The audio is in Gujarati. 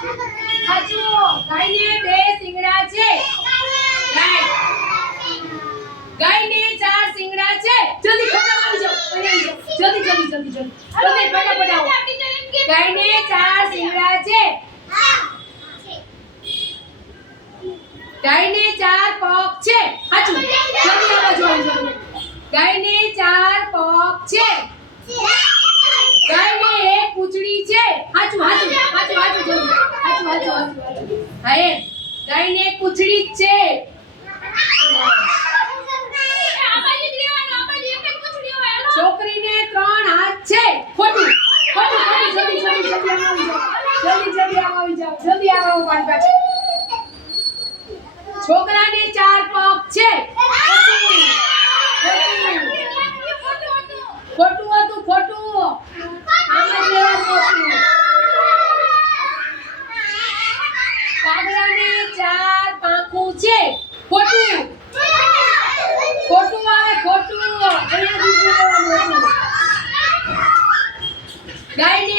સાચું. ગાયને 2 શિંગડા છે. ગાયને 4 શિંગડા છે. જલ્દી ફટાફટ આવી જાઓ. જલ્દી ફટાફટ આવો. ગાયને 4 શિંગડા છે. ગાયને 4 પગ છે. સાચું. જલ્દી આવો જલ્દી. ગાયને 4 પગ છે. ગાયને 1 પૂંછડી છે. સાચું જલ્દી. હા ગાયને 1 પૂંછડી જ છે. છોકરીને 3 હાથ છે. ખોટું. જલ્દી આવી જાઓ. પાછા. છોકરાને 4 પગ છે. ખોટું હતું. આમાં લેવાનું ખોટું. કાગડાને 4 પાંખું છે. ખોટું. ગાયને